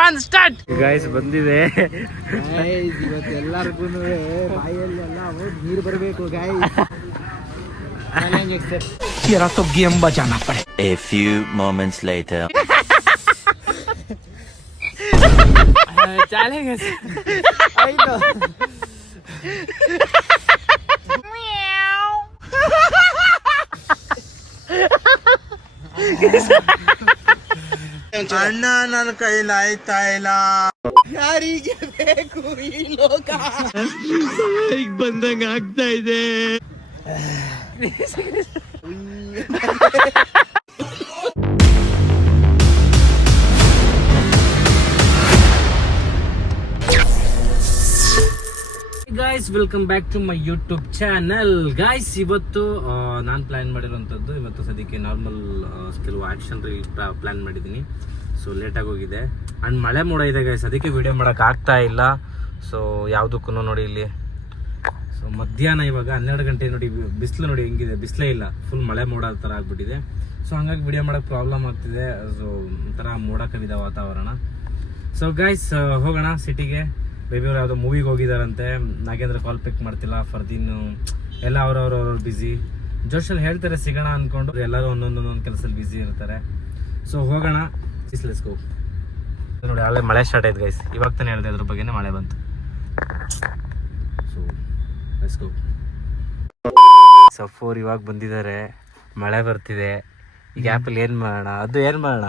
1 start. Guys ಬಂದಿದೆ. ಇವತ್ತು ಎಲ್ಲರಿಗೂ ಬಾಯಲ್ಲೆಲ್ಲ ನೀರು ಬರಬೇಕು ಗೈಸ್. तेरा तो गेम बजाना पड़े. A few moments later. चलेंगे. ಅಣ್ಣ ನನ್ನ ಕೈಲಾಯ್ತಾ ಇಲ್ಲ. ಯಾರಿಗೆ ಬೇಕು ಈ ಲೋಕ? ಈಗ ಬಂದಂಗ ಆಗ್ತಾ ಇದೆ. Guys welcome back to my YouTube channel. Guys ಇವತ್ತು ನಾನು ಪ್ಲಾನ್ ಮಾಡಿರುವಂಥದ್ದು ಇವತ್ತು ಸದ್ಯಕ್ಕೆ ನಾರ್ಮಲ್ ಕೆಲವು ಆ್ಯಕ್ಷನ್ ಪ್ಲಾನ್ ಮಾಡಿದ್ದೀನಿ. ಸೊ ಲೇಟಾಗಿ ಹೋಗಿದೆ ಆ್ಯಂಡ್ ಮಳೆ ಮೋಡ ಇದೆ ಗಾಯ್ಸ್, ಅದಕ್ಕೆ ವಿಡಿಯೋ ಮಾಡೋಕೆ ಆಗ್ತಾ ಇಲ್ಲ. ಸೊ ಯಾವುದಕ್ಕೂ ನೋಡಿ ಇಲ್ಲಿ ಸೊ ಮಧ್ಯಾಹ್ನ ಇವಾಗ 12 ಗಂಟೆ ನೋಡಿ, ಬಿಸಿಲು ನೋಡಿ ಹೆಂಗಿದೆ, ಬಿಸಿಲೇ ಇಲ್ಲ, ಫುಲ್ ಮಳೆ ಮೋಡ ಥರ ಆಗ್ಬಿಟ್ಟಿದೆ. ಸೊ ಹಂಗಾಗಿ ವಿಡಿಯೋ ಮಾಡೋಕ್ಕೆ ಪ್ರಾಬ್ಲಮ್ ಆಗ್ತಿದೆ. ಸೊ ಒಂಥರ ಮೋಡ ಕವಿದ ವಾತಾವರಣ. ಸೊ ಗಾಯ್ಸ್ ಹೋಗೋಣ ಸಿಟಿಗೆ. ಬೇಬಿ ಅವ್ರು ಯಾವುದೋ ಮೂವಿಗೆ ಹೋಗಿದಾರಂತೆ. ನಾಗೇಂದ್ರ ಕಾಲ್ ಪಿಕ್ ಮಾಡ್ತಿಲ್ಲ, ಫರ್ದೀನು ಎಲ್ಲ ಅವ್ರವ್ರು ಬ್ಯುಸಿ. ಜೋಶಲ್ಲಿ ಹೇಳ್ತಾರೆ ಸಿಗೋಣ ಅಂದ್ಕೊಂಡು, ಎಲ್ಲರೂ ಒಂದೊಂದು ಕೆಲಸದಲ್ಲಿ ಬ್ಯುಸಿ ಇರ್ತಾರೆ. ಸೊ ಹೋಗೋಣ, ಲೆಟ್ಸ್ ಗೋ. ನೋಡಿ ಅಲ್ಲೇ ಮಳೆ ಸ್ಟಾರ್ಟ್ ಆಯ್ತು ಗೈಸ್, ಇವಾಗ ತಾನೇ ಹೇಳಿದೆ ಅದ್ರ ಬಗ್ಗೆನೇ ಮಳೆ ಬಂತು. So let's go. ಸಫೋರ್ ಇವಾಗ ಬಂದಿದ್ದಾರೆ, ಮಳೆ ಬರ್ತಿದೆ. ಈ ಗ್ಯಾಪಲ್ಲಿ ಏನು ಮಾಡೋಣ, ಅದು ಏನು ಮಾಡೋಣ.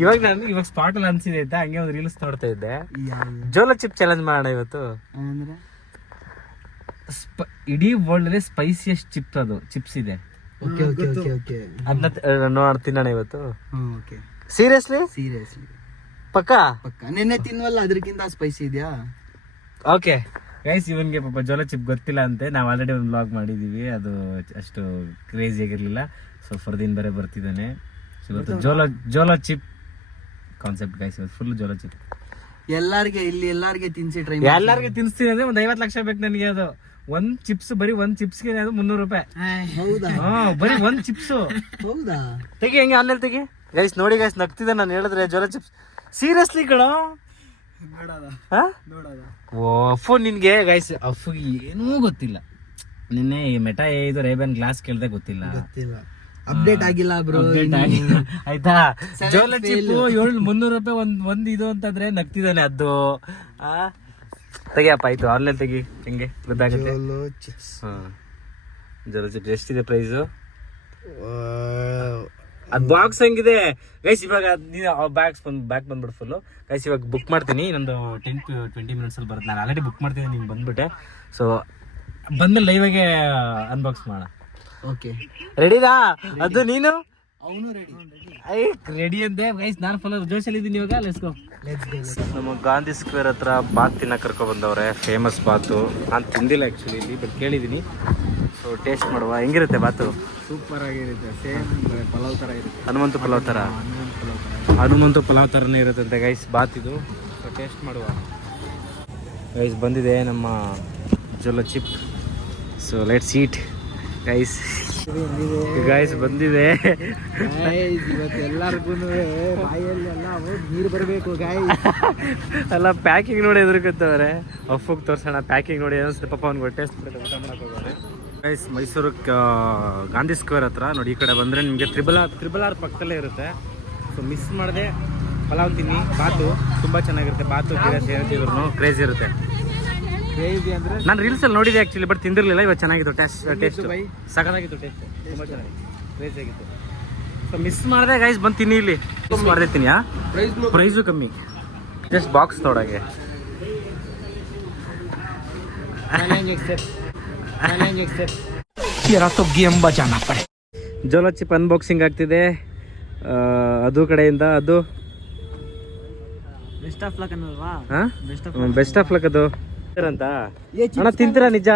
ಇವಾಗ ಸ್ಪಾಟ್ ಅಲ್ಲಿ ಅನ್ಸಿದೆ ಆಯ್ತಾ, ಹಂಗೆ ಒಂದು ರೀಲ್ಸ್ ನೋಡ್ತಾ ಇದ್ದೆ. ಜೋಲೋ ಚಿಪ್ ಚಾಲೆಂಜ್ ಮಾಡೋಣ ಇವತ್ತು. ಇಡೀ ವರ್ಲ್ಡ್ ಅಲ್ಲಿ ಸ್ಪೈಸಿಯಸ್ಟ್ ಚಿಪ್ಸ್ ಇದೆ, ಅದನ್ನ ನೋಡ್ತೀನ ಇವತ್ತು. ಸೀರಿಯಸ್ಲಿ ಪಕ್ಕಾ ನೆನ್ನೆ ತಿನ್ವಲ್ಲ ಅದಕ್ಕಿಂತ ಸ್ಪೈಸಿ ಇದೆಯಾ? ಓಕೆ ಗೈಸ್, ಇವನ್ಗೆ ಪಾಪ ಜೋಲೋ ಚಿಪ್ ಗೊತ್ತಿಲ್ಲ ಅಂತೆ. ನಾವು ಆಲ್ರೆಡಿ ಒಂದು ವ್ಲಾಗ್ ಮಾಡಿದೀವಿ, ಅದು ಅಷ್ಟು ಕ್ರೇಜಿ ಆಗಿರ್ಲಿಲ್ಲ. ಸೊ ಫರ್ದೀನ್ ಬೇರೆ ಬರ್ತಿದ್ದಾನೆ. ಇವತ್ತು ಜೋಲೋ ಚಿಪ್ ಕಾನ್ಸೆಪ್ಟ್ ಗೈಸ್, ಇವತ್ತು ಫುಲ್ ಜೋಲೋ ಚಿಪ್. ಎಲ್ಲಾರ್ಗೆ ತಿನ್ಸಿ ಟ್ರೈ ಎಲ್ಲಾರ್ಗೆ ತಿನ್ಸ್ತೀನಿ ಅಂದ್ರೆ ಒಂದು 50 ಲಕ್ಷ ಬೇಕು ನನಗೆ. ಅದು ಒಂದ್ ಚಿಪ್ಸ್, ಬರೀ ಒಂದ್ ಚಿಪ್ಸ್ಗೆ ಅದು 300 ರೂಪಾಯಿ. ಹೌದಾ? ಬರೀ ಒಂದ್ ಚಿಪ್ಸ್. ಹೌದಾ? ತೆಗಿ ಹೆಂಗೆ ಆನ್ಲೈನ್ ತೆಗಿ ಗೈಸ್. ನೋಡಿ ಗೈಸ್ ನಗ್ತಿದ್ದೆ ನಾನು ಹೇಳಿದ್ರೆ ಜೋಲೋ ಚಿಪ್ಸ್. ಸೀರಿಯಸ್ಲಿ ಕಣ. ಓ ಅಫು ನಿನ್ಗೆ ಗೈಸ್, ಅಫುಗೆ ಏನೂ ಗೊತ್ತಿಲ್ಲ. ನಿನ್ನೆ ಮೆಟಾ ಇದು ರೇಬನ್ ಗ್ಲಾಸ್ ಕೇಳ್ದೆ ಗೊತ್ತಿಲ್ಲ, ಅಪ್ಡೇಟ್ ಆಗಿಲ್ಲ ಬ್ರೋ. ಆಯ್ತಾ? ಜೋಲೋ ಚಿಪ್ 300 ರೂಪಾಯಿ ಒಂದ್ ಇದು ಅಂತಂದ್ರೆ ನಗ್ತಿದ್ದಾನೆ. ಅದು ತೆಗಿಯಪ್ಪ, ಆಯ್ತು ಆನ್ಲೈನ್ ತೆಗಿ, ಹೆಂಗೆ ಗೊತ್ತಾಗುತ್ತೆ. ಜೋಲೋ ಚಿಪ್ಸ್ ಎಷ್ಟಿದೆ ಪ್ರೈಸು? ಅದು ಬಾಕ್ಸ್ ಹೆಂಗಿದೆ ಗೈಸ್. ಇವಾಗ ಬ್ಯಾಕ್ ಬಂದ್ಬಿಟ್ಟು ಫುಲ್ಲು ಗೈಸ್. ಇವಾಗ ಬುಕ್ ಮಾಡ್ತೀನಿ, ಇನ್ನೊಂದು 10-20 ಮಿನಿಟ್ಸ್ ಅಲ್ಲಿ ಬರುತ್ತೆ. ನಾನು ಆಲ್ರೆಡಿ ಬುಕ್ ಮಾಡ್ತೀನಿ, ನೀವು ಬಂದ್ಬಿಟ್ಟೆ. ಸೊ ಬಂದ್ಮೇಲೆ ಲೈವಾಗೆ ಅನ್ಬಾಕ್ಸ್ ಮಾಡೋಣ. ಓಕೆ ರೆಡಿದಾ? ಅದು ನೀನು ಅವನು ರೆಡಿ ಅಂದೆ ಗೈಸ್. ನಾನು ಫುಲ್ ಜೋಶಲ್ಲಿ ಇದ್ದೀನಿ ಇವಾಗ. Let's go. ನಮ್ಮ ಗಾಂಧಿ ಸ್ಕ್ವೇರ್ ಹತ್ರ ಬಾತ್ ತಿನ್ನಕ್ಕೆ ಕರ್ಕೊ ಬಂದವ್ರೆ. ಫೇಮಸ್ ಬಾತು. ನಾನು ತಿಂದಿಲ್ಲ ಆ್ಯಕ್ಚುಲಿ ಇಲ್ಲಿ, ಬಟ್ ಕೇಳಿದ್ದೀನಿ. ಸೊ ಟೇಸ್ಟ್ ಮಾಡುವ. ಹೆಂಗಿರುತ್ತೆ ಬಾತು? ಸೂಪರ್ ಆಗಿರುತ್ತೆ, ಸೇಮ್ ಪಲಾವ್ ಥರ ಇರುತ್ತೆ. ಹನುಮಂತು ಪಲಾವ್ ಥರನೇ ಇರುತ್ತಂತೆ ಗೈಸ್ ಬಾತ್ ಇದು. ಸೊ ಟೇಸ್ಟ್ ಮಾಡುವ ಗೈಸ್. ಬಂದಿದೆ ನಮ್ಮ Jolo chip. So let's eat guys. ಬಂದಿದೆ. ಇವತ್ತು ಎಲ್ಲರಿಗೂ ಬಾಯಲ್ಲೆಲ್ಲ ನೀರು ಬರಬೇಕು ಗೈಸ್. ಅಲ್ಲ ಪ್ಯಾಕಿಂಗ್ ನೋಡಿ ಎದುರ್ಕತ್ತವ್ರೆ. ಅಫ್ಫುಗೆ ತೋರ್ಸೋಣ ಪ್ಯಾಕಿಂಗ್ ನೋಡಿ ಅನಿಸುತ್ತೆ. ಪಾಪ ಅವ್ನಿಗೆ ಟೇಸ್ಟ್ ಊಟ ಮಾಡಕ್ಕೆ ಹೋಗೋಣ ಗೈಸ್. ಮೈಸೂರು ಗಾಂಧಿ ಸ್ಕ್ವೇರ್ ಹತ್ರ ನೋಡಿ. ಈ ಕಡೆ ಬಂದರೆ ನಿಮಗೆ ತ್ರಿಬಲ್ ಆರ್ ಪಕ್ಕದಲ್ಲೇ ಇರುತ್ತೆ. ಸೊ ಮಿಸ್ ಮಾಡದೆ ಪಲಾವ್ ತಿನ್ನಿ. ಬಾತು ತುಂಬ ಚೆನ್ನಾಗಿರುತ್ತೆ. ಬಾತು ಹೇಳ್ತಿದ್ರು ಕ್ರೇಜ್ ಇರುತ್ತೆ. ಕ್ರೇಜಿ ಅಂದರೆ ನಾನು ರೀಲ್ಸಲ್ಲಿ ನೋಡಿದೆ ಆ್ಯಕ್ಚುಲಿ, ಬಟ್ ತಿಂದಿರಲಿಲ್ಲ. ಇವತ್ತು ಚೆನ್ನಾಗಿತ್ತು ಟೇಸ್ಟ್ ಸಖತ್ತಾಗಿತ್ತು. ಟೇಸ್ಟ್ ತುಂಬ ಚೆನ್ನಾಗಿತ್ತು, ಕ್ರೇಜ್ ಆಗಿತ್ತು. ಸೊ ಮಿಸ್ ಮಾಡಿದೆ ಗೈಸ್, ಬಂದು ತಿನ್ನಿ ಇಲ್ಲಿ. ಮಿಸ್ ಮಾಡದೆ ತಿನ್ನಿ. ಪ್ರೈಸು ಕಮ್ಮಿ, ಜಸ್ಟ್ ಬಾಕ್ಸ್ ನೋಡಾಗೆ. तेरा तो गेम बजाना पड़े. ಜೋಲೋ ಚಿಪ್ ಅನ್ಬಾಕ್ಸಿಂಗ್ ಆಗ್ತಿದೆ ಅದು ಕಡೆಯಿಂದ. ಅದು ಬೆಸ್ಟ್ ಆಫ್ ಲಕ್ ಅನ್ನಲ್ವಾ? ಬೆಸ್ಟ್ ಆಫ್ ಲಕ್ ಅದು ಅಂತ. ಅಣ್ಣ ತಿಂತೀರಾ ನಿಜ?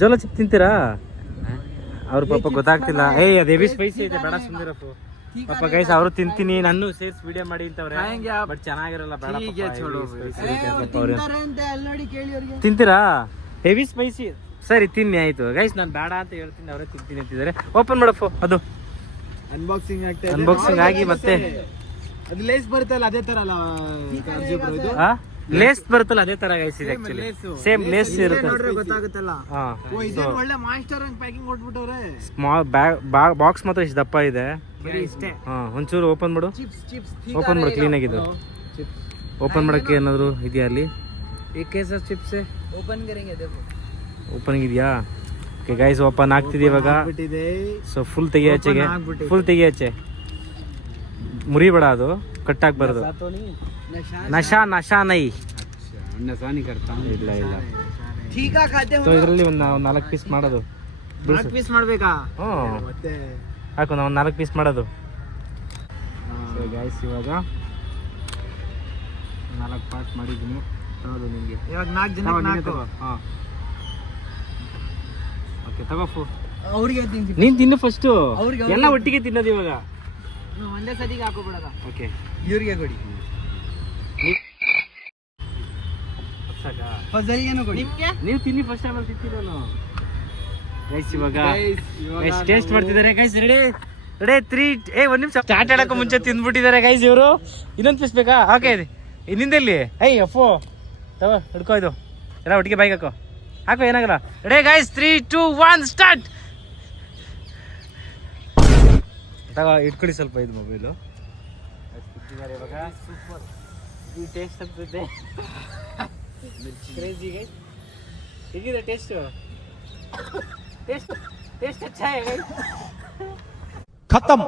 ಜೋಲೋ ಚಿಪ್ ತಿಂತೀರಾ? ಅವ್ರ ಪಾಪ ಗೊತ್ತಾಗ್ತಿಲ್ಲ. ಅದು ಹೆವಿ ಸ್ಪೈಸಿ ಇದೆ, ಬೇಡ ಸುಂದಿರಪ್ಪು. ಪಾಪ ಗೈಸ್ ಅವರು ತಿಂತೀನಿ, ನಾನು ಸೇರ್ಸ್ ವಿಡಿಯೋ ಮಾಡಿ ಅಂತವ್ರೆ, ಬಟ್ ಚೆನ್ನಾಗಿರಲ್ಲ. ತಿಂತೀರಾ? Heavy spicy. ಸರಿ ತಿನ್ನಿ ಆಯ್ತು ಗೈಸ್. ನಾನು ಬೇಡ ಅಂತ ಹೇಳ್ತೀನಿ, ಅವರೇ ತಿಂತೀನಿ ಅಂತಿದ್ದಾರೆ. ಓಪನ್ ಮಾಡಪ್ಪು. ಅದು ಅನ್ಬಾಕ್ಸಿಂಗ್ ಆಗ್ತಾ Unboxing ಆಗಿ ಮತ್ತೆ ಅದು ಲೇಸ್ ಬರುತ್ತಲ್ಲ ಅದೇ ತರ ಅಲ್ಲ ಅರ್ಜುನ್ bro ಇದು? ಲೇಸ್ ಬರುತ್ತಲ್ಲ ಅದೇ ತರ ಗೈಸ್ ಇದೆ ಆಕ್ಚುಲಿ ಸೇಮ್ ಲೇಸ್ ಇರುತ್ತೆ ನೋಡ್ರೆ ಗೊತ್ತಾಗುತ್ತಲ್ಲ. ಹಾ ಓ ಇದೇನ್ ಒಳ್ಳೆ ಮಾಸ್ಟರ್ ಹಂಗ್ ಪ್ಯಾಕಿಂಗ್ ಕೊಟ್ಬಿಟ್ಟವ್ರೆ. ಸ್ಮಾಲ್ ಬಾಕ್ಸ್ ಮಾತ್ರ ಇಷ್ಟು ದಪ್ಪ ಇದೆ. ಬರೀ ಇಷ್ಟೇ. ಹಾ ಒಂಚೂರು ಓಪನ್ ಮಾಡು, ಚಿಪ್ಸ್ ಓಪನ್ ಮಾಡು, ಕ್ಲೀನ್ ಆಗಿದೆ. ಓಪನ್ ಮಾಡಕ್ಕೆ ಏನಾದ್ರು ಇದೆಯಾ ಅಲ್ಲಿ? एक कैसा चिप्स है ओपन करेंगे देखो ಓಪನ್ ಇದೆಯಾ? ಓಕೆ ಗೈಸ್ ಓಪನ್ ಆಗ್ತಿದೆ ಇವಾಗ. ಆಗ್ಬಿಟ್ಟಿದೆ. ಸೊ ಫುಲ್ ತೆಗಿಯಾಚೆಗೆ, Open ಆಗ್ಬಿಟ್ಟಿದೆ. ಫುಲ್ ತೆಗಿಯಾಚೆ, ಮುರಿಬೇಡ, ಅದು ಕಟ್ ಆಗ್ಬಾರ್ದು. ನಶಾ ನಶಾ ನೈ नशा नहीं करता ಇಲ್ಲ ಇಲ್ಲ. ठीक है खाते ಸೊ ಇದರಲ್ಲಿ ಒಂದು 4 ಪೀಸ್ ಮಾಡೋದು. ನಾಲ್ಕು ಪೀಸ್ ಮಾಡ್ಬೇಕಾ? ಹ್ಞೂ ಮತ್ತೆ ಹಾಕು, ನಾವು 4 ಪೀಸ್ ಮಾಡೋದು. ಸೊ ಗೈಸ್ ಇವಾಗ 4 ಪಾರ್ಟ್ ಮಾಡಿದ್ದೀನಿ. ತಗೊಳ್ಳೋದು ನಿಮಗೆ ಇವಾಗ 4 ಜನ ಹಾಂ ಓಕೆ ತಗೋ. ಅವ್ರಿಗೆ ನೀನು ತಿನ್ನು ಫಸ್ಟು, ಅವ್ರಿಗೆ ಎಲ್ಲ ಒಟ್ಟಿಗೆ ತಿನ್ನೋದು ಇವಾಗ. ಒಂದೇ ಸತಿಗೆ ಹಾಕೋಬಿಡೋದ. ಓಕೆ ಇವ್ರಿಗೆ ಕೊಡಿ, ಫಜಲ್ಗೆನೂ ಕೊಡಿ. ನೀವು ತಿನ್ನಿ ಫಸ್ಟ್, ಆಮೇಲೆ ತಿಂತೀನಿ ಗೈಸ್. ಇವಾಗ ಗೈಸ್ ಟೇಸ್ಟ್ ಮಾಡ್ತಿದ್ದಾರೆ ಗೈಸ್. ರೆಡಿ ರೆಡಿ 3 1 ನಿಮಿಷ ಸ್ಟಾರ್ಟ್ ಆಡಕ್ಕೆ ಮುಂಚೆ ತಿಂದ್ಬಿಟ್ಟಿದ್ದಾರೆ ಗೈಸ್ ಇವರು. ಇನ್ನೊಂದು ಪೀಸ್ ಬೇಕಾ? ಓಕೆ ಇನ್ನಿಂದಲ್ಲಿ ಅಪ್ಪೋ ತಗೋ ಹಿಡ್ಕೋ, ಇದು ಎಲ್ಲ ಒಟ್ಟಿಗೆ ಬೈಕ್ ಹಾಕೋ, ಹಾಕೋ ಏನಾಗಲ್ಲ. Ready guys 3 2 1 start. ತಗೋ ಇಟ್ಕೊಳ್ಳಿ ಸ್ವಲ್ಪ ಇದು ಮೊಬೈಲು. ಇವಾಗ ಸೂಪರ್ ಈ ಟೇಸ್ಟ್ ಆಗ್ತದೆ. ಕ್ರೇಜಿ ಗೈಸ್, ಹೇಗಿದೆ ಟೇಸ್ಟು? ಟೇಸ್ಟ್ ಟೇಸ್ಟ್ ಅಚ್ಚಾ ಹೈ ಗೈಸ್. ಖತಮ್.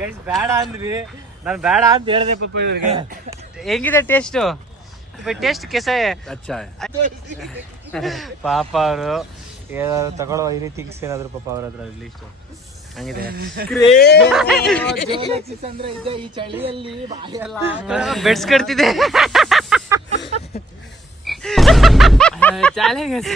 ಗೈಸ್ ಬೇಡ ಅಂದ್ವಿ, ನಾನು ಬೇಡ ಅಂತ ಹೇಳಿದೆ ಪಾಪ ಇವ್ರಿಗೆ. ಹೆಂಗಿದೆ ಟೇಸ್ಟು? ಟೇಸ್ಟ್ ಕೆಸ ಪಾಪ ಅವರು ಏನಾದ್ರು ತಗೊಳ್ಳೋ ಈ ರೀತಿ ಥಿಂಗ್ಸ್ ಏನಾದ್ರು ಪಾಪ ಅವ್ರ ಹತ್ರ ಲಿಸ್ಟ್ ಹಂಗಿದೆ. ಅಂದ್ರೆ ಇದೆ ಈ ಚಳಿಯಲ್ಲಿ ಬಾಯಲ್ಲ ಬೆಡ್ಸ್ ಕಟ್ತಿದೆ. ಚಾಲೆಂಜ್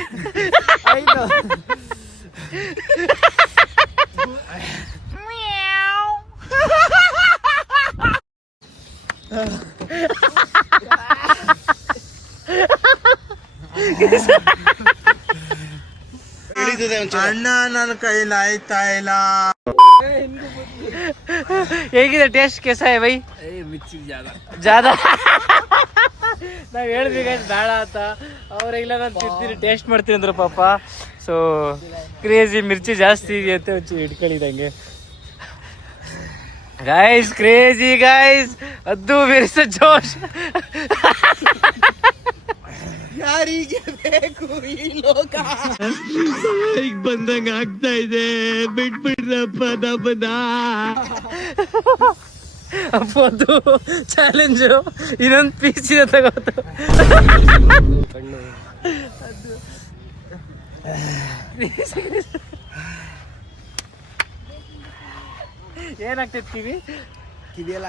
ಅಣ್ಣ ನನ್ನ ಕೈಲಿ ಆಯ್ತಾ ಇಲ್ಲ. ಹೇಗಿದೆ ಟೇಸ್ಟ್ ಕೆಸ ಹೈ ಬೈ? ಮಿರ್ಚಿ ಜಾದ ನಾವ್ ಹೇಳಿದ್ವಿ ಗೈಸ್ ಬೇಡ ಅಂತ. ಅವ್ರ ಇಲ್ಲ ನಾನು ತಿಂತೀನಿ ಟೇಸ್ಟ್ ಮಾಡ್ತೀನಿ ಅಂದ್ರು ಪಾಪ. ಸೊ ಕ್ರೇಜಿ ಮಿರ್ಚಿ ಜಾಸ್ತಿ ಇದೆ ಅಂತ ಒಂಚೂರು ಇಟ್ಕೊಂಡಿದ್ದಂಗೆ ಗೈಸ್. ಕ್ರೇಜಿ ಗೈಸ್, ಅದು ಬಿರ್ಸ ಜೋಶ್. ಯಾರಿಗೆ ಬೇಕು ಈ ಲೋಕ? ಈಗ ಬಂದಂಗ ಆಗ್ತಾ ಇದೆ, ಬಿಟ್ಬಿಡ್ರಪ್ಪ ನಮ್ಮನ್ನ. ಅಪ್ಪದು ಚಾಲೆಂಜು, ಇನ್ನೊಂದು ಪೀಸ್ ಇದೆ ತಗೋತು. ಏನಾಗ್ತಿರ್ತೀವಿ ಕಿವಿಯಲ್ಲ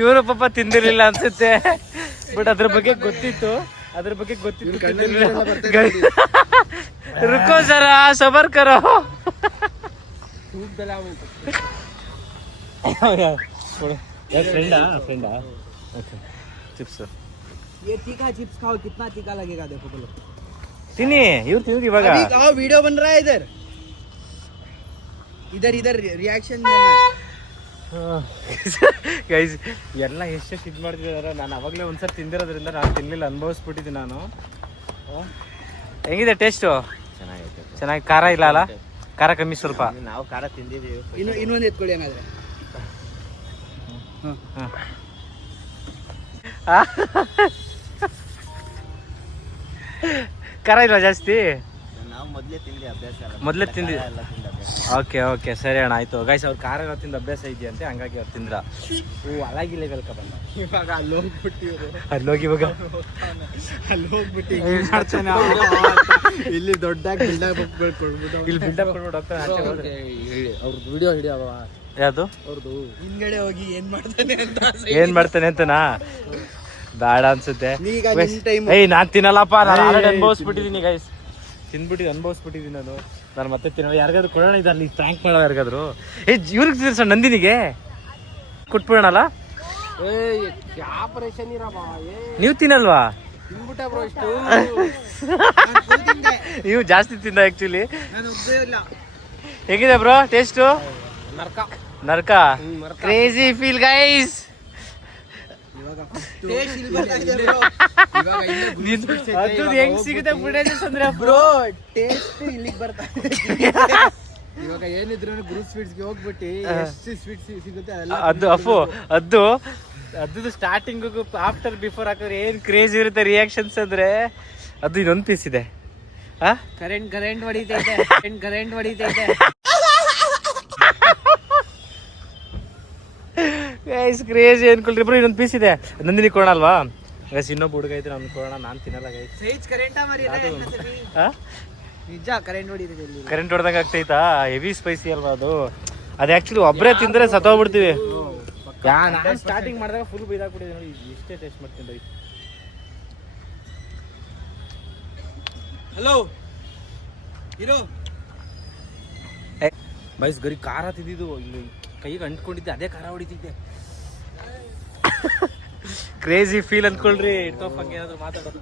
ಇವರು ಪಾಪ ತಿಂದಿರ್ಲಿಲ್ಲ ಅನ್ಸುತ್ತೆ, ಬಟ್ ಅದ್ರ ಬಗ್ಗೆ ಗೊತ್ತಿತ್ತು. ರುಕೋ ಜರ ಸಬರ್ ಕರೋ. ಫ್ರೆಂಡಾ ಚಿಪ್ಸ್ ये तीखा चिप्स खाओ, कितना तीखा लगेगा देखो बोलो. ತಿನ್ನಿ, ಇವ್ರು ತಿಂದ್ರಿ ಇವಾಗ. आओ वीडियो बन रहा है इधर इधर रिएक्शन ಗೈಸ್ ಎಲ್ಲ ಎಷ್ಟು ಇದು ಮಾಡ್ತಿದಾರ. ನಾನು ಅವಾಗಲೇ ಒಂದ್ಸರಿ ತಿಂದಿರೋದ್ರಿಂದ ನಾನು ತಿನ್ಲಿಲ್ಲ, ಅನುಭವಿಸ್ಬಿಟ್ಟಿದ್ದೀನಿ ನಾನು. ಹೆಂಗಿದೆ ಟೇಸ್ಟು? ಚೆನ್ನಾಗಿ. ಖಾರ ಇಲ್ಲ ಅಲ್ಲ? ಖಾರ ಕಮ್ಮಿ ಸ್ವಲ್ಪ. ನಾವು ಖಾರ ತಿಂದಿದ್ದೀವಿ. ಇನ್ನೊಂದು ಎತ್ಕೊಳ್ಳಿ ಏನಾದ್ರೆ. ಖಾರ ಇಲ್ಲ ಜಾಸ್ತಿ? ನಾವು ಮೊದಲೇ ತಿಂದಿ. ಓಕೆ ಓಕೆ ಸರಿ ಅಣ್ಣ ಆಯ್ತು. ಗೈಸ್ ಅವ್ರು ಖಾರ ತಿಂದು ಅಭ್ಯಾಸ ಇದೆಯಂತೆ, ಹಂಗಾಗಿ ಅವ್ರು ತಿಂದ್ರ. ಅಲಾಗಿ ಲೆವೆಲ್ಕ ಬಂದ. ಇವಾಗ ಅಲ್ಲೋಗ್ಬಿಟ್ಟು ಅಲ್ಲೋಗಿ ಇವಾಗ ಅಲ್ಲೋಗ್ಬಿಟ್ಟು ಇಲ್ಲಿ ದೊಡ್ಡದಾಗಿ ಬಿಲ್ಡಪ್ ಕೊಡ್ಬಿಟ್ಟು ಇಲ್ಲಿ ಬಿಲ್ಡಪ್ ಕೊಡ್ಬಿಟ್ಟು ಹೋಗ್ತಾನೆ ಆಚೆ ಹೋದ್ರೆ. ಅವ್ರದ್ದು ವಿಡಿಯೋ ಹಿಡಿಯವ ಯಾವುದು? ಅವ್ರದ್ದು ಹಿಂದ್ಗಡೆ ಹೋಗಿ ಏನ್ ಮಾಡ್ತಾನೆ ಅಂತನಾ? ಬೇಡ ಅನ್ಸುತ್ತೆ. ಈಗ ನಿಮ್ ಟೈಮ್ ಏಯ್ ನಾನ್ ತಿನ್ನಲ್ಲಪ್ಪ, ನಾನು ಆಲ್ರೆಡಿ ಅನುಭವಿಸ್ಬಿಟ್ಟಿದ್ದೀನಿ ಗೈಸ್. ಅನುಭವಿಸ್ಬಿಟ್ಟಿದ್ದೀನಿ ನಾನು ಮತ್ತೆ ತಿನ್ನಲ್ಲ. ಯಾರಿಗಾದ್ರು ಕೊಡೋಣ, ಇದು ಅಲ್ಲಿ ಟ್ಯಾಂಕ್ ಮಾಡೋ ಯಾರಿಗಾದ್ರು. ಇವ್ರಿಗೆ ತಿರ್ಸ ನಂದಿನಿಗೆ ಕೊಟ್ಬಿಡೋಣಲ್ಲ. ಯಾವ ಪರೇಶಾನಿ ಇರಪ್ಪ ನೀವು ತಿನ್ನಲ್ವಾ? ತಿನ್ಬಿಟ್ಟ ಬ್ರೋ ಇಷ್ಟು ನೀವು ಜಾಸ್ತಿ ತಿಂದ ಆಕ್ಚುಲಿ. ನಾನು ಒಬ್ಬೇ ಇಲ್ಲ. ಹೇಗಿದೆ ಬ್ರೋ ಟೇಸ್ಟು? ನರ್ಕ ನರ್ಕ ಕ್ರೇಜಿ ಫೀಲ್ ಗೈಸ್. ಹೆಂಗ್ ಸಿಗುತ್ತೆ ಫುಟೇಜಸ್ ಅಂದ್ರೆ ಬ್ರೋ ಟೇಸ್ಟ್ ಇಲ್ಲಿಗೆ ಬರ್ತಾ ಇವಾಗ ಏನಿದ್ರು ಗುರು ಸ್ವೀಟ್ಸ್ಗೆ ಹೋಗ್ಬಿಟ್ಟು ಎಷ್ಟು ಸ್ವೀಟ್ಸ್ ಸಿಗುತ್ತೆ ಅದು ಅಫು ಅದು ಸ್ಟಾರ್ಟಿಂಗ್ ಆಫ್ಟರ್ ಬಿಫೋರ್ ಹಾಕಿದ್ರೆ ಏನ್ ಕ್ರೇಜ್ ಇರುತ್ತೆ ರಿಯಾಕ್ಷನ್ಸ್ ಅಂದ್ರೆ ಅದು ಇನ್ನೊಂದು ಪೀಸ್ ಇದೆ. ಕರೆಂಟ್ ಹೊಡಿತೈತೆ ಕರೆಂಟ್ ಹೊಡಿತೈತೆ. ಗೈಸ್ ಕ್ರೇಜಿ ಅನ್ಕೊಳ್ರಿ ಬ್ರೋ. ಇನ್ನೊಂದು ಪೀಸ್ ಇದೆ, ನಂದಿನಿ ಕೊಡೋಣ ಅಲ್ವಾ ಗೈಸ್? ಇನ್ನೊಬ್ಬ ಹುಡುಗ ಐತೆ ಅವ್ನು ಕೊಡೋಣ, ನಾನು ತಿನ್ನಲ್ಲ ಗೈಸ್. ಸೈಜ್ ಕರೆಂಟ್ ನಿಜ ಕರೆಂಟ್ ಹೊಡಿತೈತೆ. ಕರೆಂಟ್ ಹೊಡೆದಂಗೆ ಆಗ್ತೈತಾ? ಹೆವಿ ಸ್ಪೈಸಿ ಅಲ್ವಾ ಅದು? ಅದು ಆಕ್ಚುಲಿ ಒಬ್ಬರೇ ತಿಂದ್ರೆ ಸತ್ತೋಗ್ಬಿಡ್ತೀವಿ. ನಾನು ಸ್ಟಾರ್ಟಿಂಗ್ ಮಾಡಿದಾಗ ಫುಲ್ ಬೈದಾಗ್ಬಿಟ್ಟಿದೆ ನೋಡಿ. ಇಷ್ಟೇ ಟೇಸ್ಟ್ ಮಾಡ್ತೀನಿ ರೀ. ಹಲೋ ಇರು ಬೈಸ್ ಗರಿ ಖಾರ ತಿಂದಿದ್ದು ಇಲ್ಲಿ ಕೈಗೆ ಅಂಟ್ಕೊಂಡಿದ್ದೆ, ಅದೇ ಖಾರ ಹೊಡಿತಿದ್ದೆ. Crazy feel ಅಂದ್ಕೊಳ್ರಿ. ಇಟ್ಕೋಫಂಗೆ ಏನಾದ್ರು ಮಾತಾಡೋದು.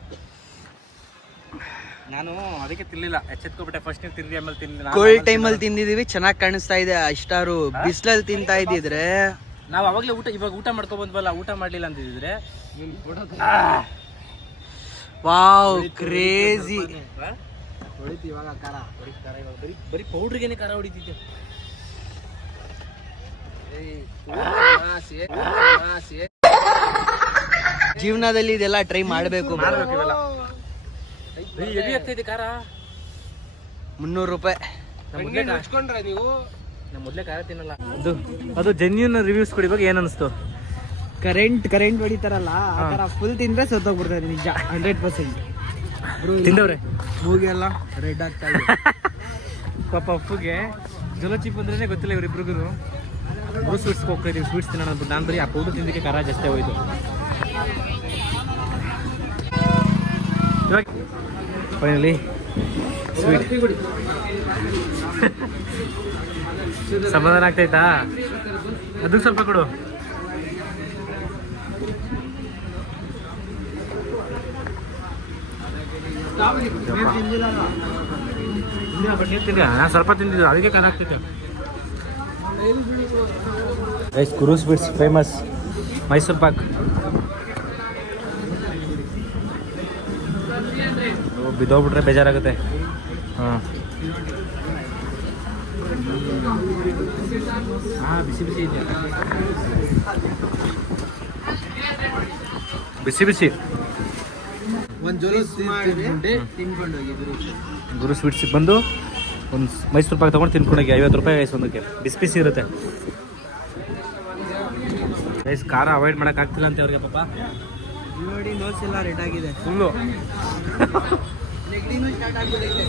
ನಾನು ಅದಕ್ಕೆ ತಿನ್ಲಿಲ್ಲ, ಎಚ್ಚೆತ್ಕೊಬಿಟ್ಟೆ. ಫಸ್ಟ್ ನೀವು ತಿನ್ರಿ, ಆಮೇಲೆ ತಿನ್ನಿ. ಕೋವಿಡ್ ಟೈಮಲ್ಲಿ ತಿಂದಿದೀವಿ, ಚೆನ್ನಾಗಿ ಕಾಣಿಸ್ತಾ ಇದೆ. ಅಷ್ಟಾರು ಬಿಸಿಲಲ್ಲಿ ತಿಂತಾ ಇದ್ದಿದ್ರೆ ನಾವು ಅವಾಗಲೇ ಇವಾಗ ಊಟ ಮಾಡ್ಕೊ ಬಂದ್ವಲ್ಲ, ಊಟ ಮಾಡ್ಲಿಲ್ಲ ಅಂತಿದ್ರೆ ವಾವ್ ಕ್ರೇಜಿ. ಇವಾಗ ಖಾರ ಬರೀ ಪೌಡ್ರಿಗೇನೆ ಖಾರ ಹೊಡಿತಿದ್ದೆ. ಜೀವನದಲ್ಲಿ ಇದೆಲ್ಲ ಟ್ರೈ ಮಾಡಬೇಕು. ಹೆವಿ ಆಗ್ತೈತೆ ಖಾರ. 300 ರೂಪಾಯಿ ನೀವು ಮೊದಲೇ ಖಾರ ತಿನ್ನಲ್ಲ. ಅದು ಜೆನ್ಯೂನ್ ರಿವ್ಯೂಸ್ ಕೊಡಿ. ಇವಾಗ ಏನ್ ಅನಿಸ್ತು? ಕರೆಂಟ್ ಹೊಡಿತಾರಲ್ಲ ಆ ತರ ಫುಲ್ ತಿಂದ್ರೆ ಸತ್ತೋಗ್ಬಿಡ್ತಾರೆ ನಿಜ. 100% ತಿಂದವ್ರೆ. ಮೂಗೆಲ್ಲ ರೆಡ್ ಆಗ್ತಾ ಇದೆ. ಪಾಪ ಅಪ್ಪುಗೆ ಜೊಲೋ ಚಿಪ್ ಅಂದ್ರೇನೆ ಗೊತ್ತಿಲ್ಲ ಇವ್ರಿಬ್ರಿಗೂ. ಸ್ವೀಟ್ಸ್ಗೆ ಹೋಗ್ತಾ ಇದೀವಿ, ಸ್ವೀಟ್ಸ್ ತಿನ್ನೋಣ ಅಂದ್ಬಿಟ್ಟು. ನಾನು ಬರೀ ಆ ಪೌಡರ್ ತಿಂದಕ್ಕೆ ಖಾರ ಜಾಸ್ತಿ ಹೋಯ್ತು. ಫೈನಲಿ ಸ್ವೀಟ್ ಸಮಾಧಾನ ಆಗ್ತೈತಾ? ಅದು ಸ್ವಲ್ಪ ಕೊಡು. ನಾನು ಸ್ವಲ್ಪ ತಿಂದಿದ್ದು, ಅದಕ್ಕೆ ಖಾರ ಆಗ್ತೈತೆ. ಗುರು ಸ್ವೀಟ್ಸ್ ಫೇಮಸ್ ಮೈಸೂರು ಪಾಕ್. ಬಿದ್ದೋಗ್ಬಿಟ್ರೆ ಬೇಜಾರಾಗುತ್ತೆ. ಹಾಂ ಬಿಸಿ ಬಿಸಿ ಇದೆ, ಬಿಸಿ ಬಿಸಿ. ಗುರು ಸ್ವೀಟ್ಸ್ ಬಂದು ಒಂದು ಮೈಸೂರು ಪಾಕ್ ತೊಗೊಂಡು ತಿನ್ಕೊಂಡೋಗಿ 50 ರೂಪಾಯಿ ಗೈಸ್ ಒಂದಕ್ಕೆ. ಬಿಸಿ ಬಿಸಿ ಇರುತ್ತೆ ಗೈಸ್. ಖಾರ ಅವಾಯ್ಡ್ ಮಾಡೋಕ್ಕಾಗ್ತಿಲ್ಲ ಅಂತ ಅವ್ರಿಗೆ ಪಾಪ. ನೋಡಿ ನೋಟ್ಸ್ ಎಲ್ಲ ರೆಡ್ ಆಗಿದೆ ಫುಲ್ಲು. ನೆಗಡಿನೂ ಸ್ಟಾರ್ಟ್ ಆಗ್ಬಿಟ್ಟೈತೆ.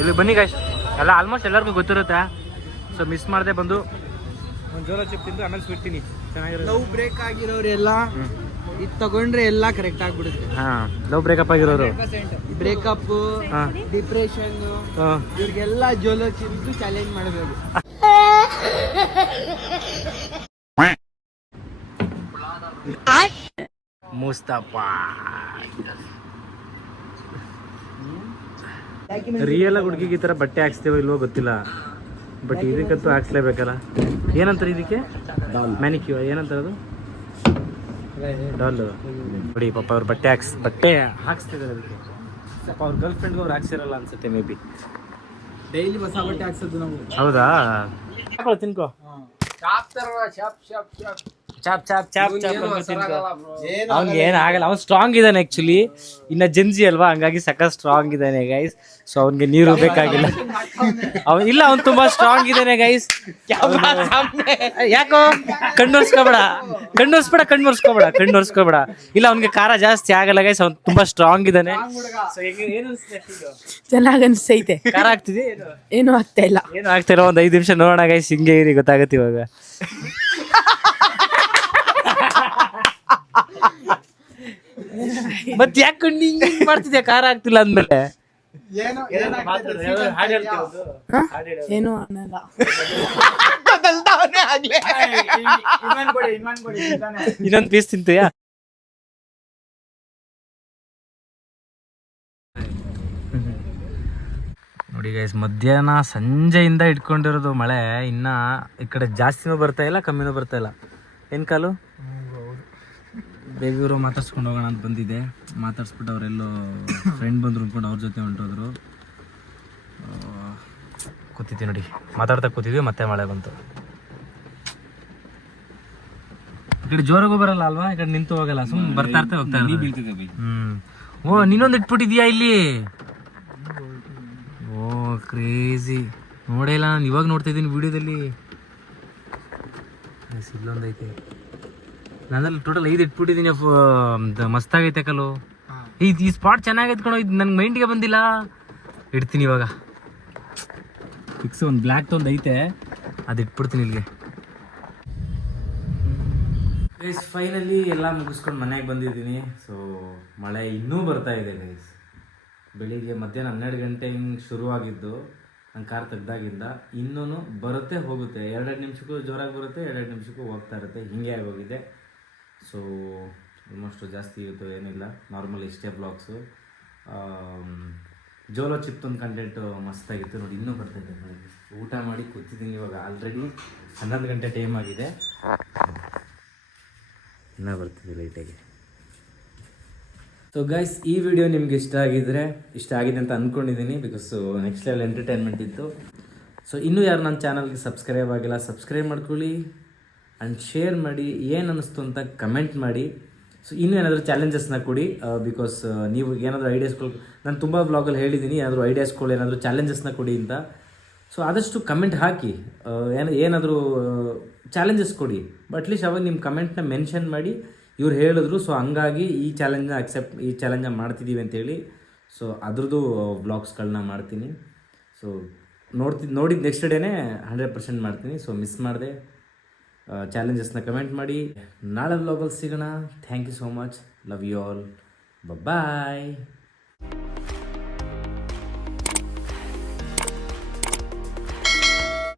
ಇಲ್ಲಿ ಬನ್ನಿ ಗೈಸ್, ಎಲ್ಲ ಆಲ್ಮೋಸ್ಟ್ ಎಲ್ಲರಿಗೂ ಗೊತ್ತಿರುತ್ತೆ. ಸೊ ಮಿಸ್ ಮಾಡದೆ ಬಂದು ಒಂದು ಜೋಳ ಚಿಪ್ ತಿಂದು ಆಮೇಲೆ ಸ್ವೀಟ್ ತಿನ್ನಿ, ಚೆನ್ನಾಗಿರುತ್ತೆ. ಲವ್ ಬ್ರೇಕ್ ಆಗಿರೋರೆಲ್ಲ ಇದು ತಗೊಂಡ್ರೆ ಎಲ್ಲ ಕರೆಕ್ಟ್ ಆಗ್ಬಿಡುತ್ತೆ. ಹಾಂ, ಲವ್ ಬ್ರೇಕಪ್ ಆಗಿರೋರು, ಬ್ರೇಕಪ್, ಹಾಂ, ಡಿಪ್ರೆಷನ್, ಹಾಂ, ಇವ್ರಿಗೆಲ್ಲ ಜೋಲೋ ಚಿಪ್ಸ್ ಚಾಲೆಂಜ್ ಮಾಡಬೇಕು. ಮುಸ್ತಫಾ ರಿಯಲ್ ಆಗಿ ಹುಡುಗಿಗೆ ಈ ಥರ ಬಟ್ಟೆ ಹಾಕ್ಸ್ತೇವೋ ಇಲ್ವೋ ಗೊತ್ತಿಲ್ಲ, ಬಟ್ ಇದಕ್ಕಂತೂ ಹಾಕ್ಸ್ಲೇಬೇಕಲ್ಲ. ಏನಂತಾರೆ ಇದಕ್ಕೆ? ಮ್ಯಾನಿಕ್ಯೂರ್ ಏನಂತಾರೆ ಅದು? ಡಾಲ್. ನೋಡಿ ಪಾಪ ಅವ್ರು ಬಟ್ಟೆ ಹಾಕ್ಸ್ತಿದ್ದಾರೆ ಅದಕ್ಕೆ. ಪಾಪ ಅವ್ರ ಗರ್ಲ್ ಫ್ರೆಂಡ್ಗೆ ಅವ್ರು ಹಾಕ್ಸಿರಲ್ಲ ಅನ್ಸುತ್ತೆ ಮೇ ಬಿ. ಡೈಲಿ ಹೊಸ ಬಟ್ಟೆ ಹಾಕ್ಸೋದು ನಾವು. ಹೌದಾ? ತಿನ್ಕೋ. ಚಾಪ್ ಚಾಪ್ ಚಾಪ್ ಚಾಪ್ ಅವ್ನಿಗೆ ಏನಾಗಲ್ಲ, ಅವ್ನು ಸ್ಟ್ರಾಂಗ್ ಇದ್ದಾನೆ ಆಕ್ಚುಲಿ. ಇನ್ನ ಜೆನ್ಜಿ ಅಲ್ವಾ, ಹಂಗಾಗಿ ಸಖತ್ ಸ್ಟ್ರಾಂಗ್ ಇದ್ದಾನೆ ಗೈಸ್. ಸೊ ಅವ್ನಿಗೆ ನೀರು ಬೇಕಾಗಿಲ್ಲ. ಅವ್ನು ತುಂಬಾ ಸ್ಟ್ರಾಂಗ್ ಇದ್ದಾನೆ ಗೈಸ್. ಯಾಕೋ ಕಣ್ಣೊರ್ಸ್ಕೋಬೇಡ. ಇಲ್ಲ, ಅವ್ನಿಗೆ ಖಾರ ಜಾಸ್ತಿ ಆಗಲ್ಲ ಗೈಸ್, ಅವ್ನು ತುಂಬಾ ಸ್ಟ್ರಾಂಗ್ ಇದ್ದಾನೆ. ಚೆನ್ನಾಗ್ ಅನ್ಸೈತೆ. ಖಾರ ಆಗ್ತಿದೆ? ಏನು ಆಗ್ತಾ ಇಲ್ಲ. ಒಂದು 5 ನಿಮಿಷ ನೋಡೋಣ ಗೈಸ್, ಹಿಂಗೆ ಇರಿ, ಗೊತ್ತಾಗತ್ತೆ ಇವಾಗ. ಮತ್ತೆ ಯಾಕೆ ಹಿಂಗ್ ಮಾಡ್ತಿದ್ಯಾ ಖಾರ ಆಗ್ತಿಲ್ಲ ಅಂದ್ಮೇಲೆ? ಏನೋ ಹ? ಏನು ಅನ್ನಲ್ಲ. ಇನ್ನೊಂದು ಪೀಸ್ ತಿಂತೀಯಾ? ನೋಡಿ ಗೈಸ್, ಮಧ್ಯಾಹ್ನ ಸಂಜೆಯಿಂದ ಇಟ್ಕೊಂಡಿರೋದು ಮಳೆ. ಇನ್ನ ಈ ಕಡೆ ಜಾಸ್ತಿನೂ ಬರ್ತಾ ಇಲ್ಲ, ಕಮ್ಮಿನೂ ಬರ್ತಾ ಇಲ್ಲ. ಏನು ಕಾಲು? ಬೇಗೂರು ಮಾತಾಡ್ಸ್ಕೊಂಡು ಹೋಗೋಣ ಅಂತ ಬಂದಿದ್ದೆ. ಮಾತಾಡ್ಸ್ಬಿಟ್ಟು ಅವರೆಲ್ಲೋ ಫ್ರೆಂಡ್ ಬಂದ್ರು ಅಂದ್ಕೊಂಡು ಅವ್ರ ಜೊತೆ ಹೊಂಟೋದ್ರು. ಕೂತಿದ್ವಿ ನೋಡಿ, ಮಾತಾಡ್ತಾ ಕೂತಿದ್ವಿ, ಮತ್ತೆ ಮಳೆ ಬಂತು. ಈ ಕಡೆ ಜೋರಾಗೂ ಬರಲ್ಲ ಅಲ್ವಾ, ಈ ಕಡೆ ನಿಂತು ಹೋಗಲ್ಲ, ಸುಮ್ಮನೆ ಬರ್ತಾ ಇರ್ತಾ ಹೋಗ್ತಾ ಇರ್ತೀವಿ. ಓ, ನೀನೊಂದು ಇಟ್ಬಿಟ್ಟಿದ್ಯಾ ಇಲ್ಲಿ? ಓ ಕ್ರೇಜಿ, ನೋಡೇ ಇಲ್ಲ ನಾನು, ಇವಾಗ ನೋಡ್ತಾ ಇದ್ದೀನಿ ವಿಡಿಯೋದಲ್ಲಿ. ಇಲ್ಲೊಂದೈತೆ, ನಾನಲ್ಲಿ ಟೋಟಲ್ 5 ಇಟ್ಬಿಟ್ಟಿದ್ದೀನಿ. ಮಸ್ತಾಗೈತೆ ಕಲು. ಈ ಸ್ಪಾಟ್ ಚೆನ್ನಾಗೈತೆ ಕಣೋ, ಇದು ನನ್ನ ಮೈಂಡ್ಗೆ ಬಂದಿಲ್ಲ. ಇಡ್ತೀನಿ ಇವಾಗ ಫಿಕ್ಸ್. ಒಂದು ಬ್ಲ್ಯಾಕ್ ಒಂದು ಐತೆ, ಅದು ಇಟ್ಬಿಡ್ತೀನಿ ಇಲ್ಲಿಗೆ. ಗೈಸ್ ಫೈನಲಿ ಎಲ್ಲ ಮುಗಿಸ್ಕೊಂಡು ಮನೆಗೆ ಬಂದಿದ್ದೀನಿ. ಸೊ ಮಳೆ ಇನ್ನೂ ಬರ್ತಾ ಇದೆ ಗೈಸ್. ಬೆಳಿಗ್ಗೆ ಮಧ್ಯಾಹ್ನ 12 ಗಂಟೆ ಹಿಂಗೆ ಶುರುವಾಗಿದ್ದು ನಾನು ಕಾರ್ ತೆಗ್ದಾಗಿಂದ ಇನ್ನೂ ಬರುತ್ತೆ ಹೋಗುತ್ತೆ. 2 ನಿಮಿಷಕ್ಕೂ ಜೋರಾಗಿ ಬರುತ್ತೆ, 2 ನಿಮಿಷಕ್ಕೂ ಹೋಗ್ತಾ ಇರುತ್ತೆ. ಹಿಂಗೆ ಆಗೋಗಿದೆ. ಸೊ ಆಲ್ಮೋಸ್ಟ್ ಜಾಸ್ತಿ ಇವತ್ತು ಏನಿಲ್ಲ, ನಾರ್ಮಲ್ ಇಷ್ಟೇ ಬ್ಲಾಗ್ಸು. ಜೋಲೋ ಚಿಪ್ತೊಂದು ಕಂಟೆಂಟು ಮಸ್ತಾಗಿತ್ತು ನೋಡಿ. ಇನ್ನೂ ಬರ್ತೈತೆ ಬೆಳಗ್ಗೆ. ಊಟ ಮಾಡಿ ಕೂತಿದ್ದೀನಿ ಇವಾಗ. ಆಲ್ರೆಡಿ 11 ಗಂಟೆ ಟೈಮ್ ಆಗಿದೆ, ಇನ್ನೂ ಬರ್ತಿದೆ ಲೈಟಾಗಿ. ಸೊ ಗೈಸ್, ಈ ವಿಡಿಯೋ ನಿಮ್ಗೆ ಇಷ್ಟ ಆಗಿದೆ ಅಂತ ಅಂದ್ಕೊಂಡಿದ್ದೀನಿ. ಬಿಕಾಸ್ ನೆಕ್ಸ್ಟ್ ಲೆವೆಲ್ ಎಂಟರ್ಟೈನ್ಮೆಂಟ್ ಇತ್ತು. ಸೊ ಇನ್ನೂ ಯಾರು ನನ್ನ ಚಾನಲ್ಗೆ ಸಬ್ಸ್ಕ್ರೈಬ್ ಆಗಿಲ್ಲ, ಸಬ್ಸ್ಕ್ರೈಬ್ ಮಾಡ್ಕೊಳ್ಳಿ ಆ್ಯಂಡ್ ಶೇರ್ ಮಾಡಿ. ಏನು ಅನ್ನಿಸ್ತು ಅಂತ ಕಮೆಂಟ್ ಮಾಡಿ. ಸೊ ಇನ್ನೂ ಏನಾದರೂ ಚಾಲೆಂಜಸ್ನ ಕೊಡಿ. ಬಿಕಾಸ್ ನೀವು ಏನಾದರೂ ಐಡಿಯಾಸ್ಗಳು, ನಾನು ತುಂಬ ಬ್ಲಾಗಲ್ಲಿ ಹೇಳಿದ್ದೀನಿ, ಏನಾದರೂ ಐಡಿಯಾಸ್ಗಳು, ಏನಾದರೂ ಚಾಲೆಂಜಸ್ನ ಕೊಡಿ ಅಂತ. ಸೊ ಆದಷ್ಟು ಕಮೆಂಟ್ ಹಾಕಿ, ಏನಾದರೂ ಚಾಲೆಂಜಸ್ ಕೊಡಿ. ಬಟ್ ಅಟ್ಲೀಸ್ಟ್ ಅವಾಗ ನಿಮ್ಮ ಕಮೆಂಟ್ನ ಮೆನ್ಷನ್ ಮಾಡಿ ಇವ್ರು ಹೇಳಿದ್ರು. ಸೊ ಹಂಗಾಗಿ ಈ ಚಾಲೆಂಜ್ನ ಮಾಡ್ತಿದ್ದೀವಿ ಅಂತೇಳಿ. ಸೊ ಅದ್ರದ್ದು ಬ್ಲಾಗ್ಸ್ಗಳನ್ನ ಮಾಡ್ತೀನಿ. ಸೊ ನೋಡಿದ ನೆಕ್ಸ್ಟ್ ಡೇನೇ 100% ಮಾಡ್ತೀನಿ. ಸೊ ಮಿಸ್ ಮಾಡಿದೆ. ಚಾಲೆಂಜಸ್ನ ಕಮೆಂಟ್ ಮಾಡಿ. ನಾಳೆ ಬ್ಲಾಗಲ್ಲಿ ಸಿಗೋಣ. Thank you so much. Love you all. Bye.